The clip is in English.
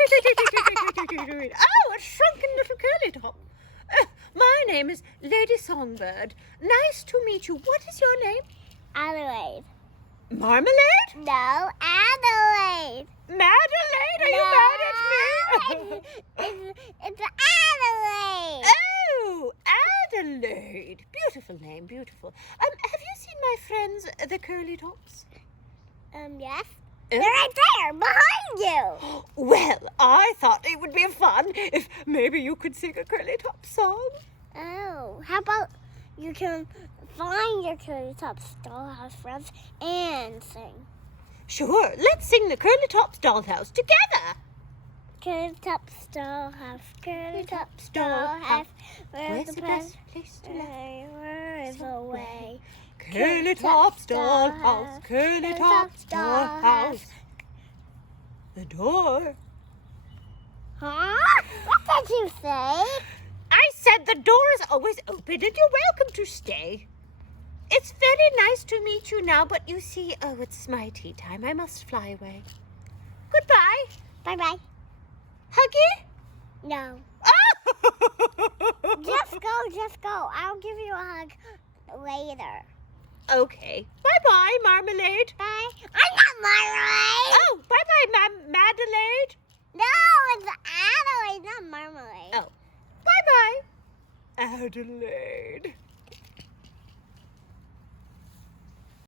Oh, a shrunken little curly-top. My name is Lady Songbird. Nice to meet you. What is your name? Adelaide. Marmalade? No, Adelaide. Madeleine, are you mad at me? It's Adelaide. Oh, Adelaide. Beautiful name, beautiful. Have you seen my friends, the Curlytops? Yes. They're right there, behind you. Well, I thought it would be fun if maybe you could sing a Curlytop song. Oh, how about you can find your Curlytops Dollhouse friends and sing. Sure, let's sing the Curlytops Dollhouse together. Curlytops Dollhouse, Curlytops Dollhouse, Where's the best place to live? Where is the way? Curlytops Dollhouse, Curlytops Dollhouse. The door. Huh? What did you say? I said the door is always open and you're welcome to stay. It's very nice to meet you now, but you see, it's my tea time. I must fly away. Goodbye. Bye-bye. Huggy? No. Oh! Just go. I'll give you a hug later. Okay. Bye-bye, Marmalade. Bye. I'm not Marmalade. Oh, bye-bye, Madeleine. No, it's Adelaide, not Marmalade. Oh, bye-bye, Adelaide.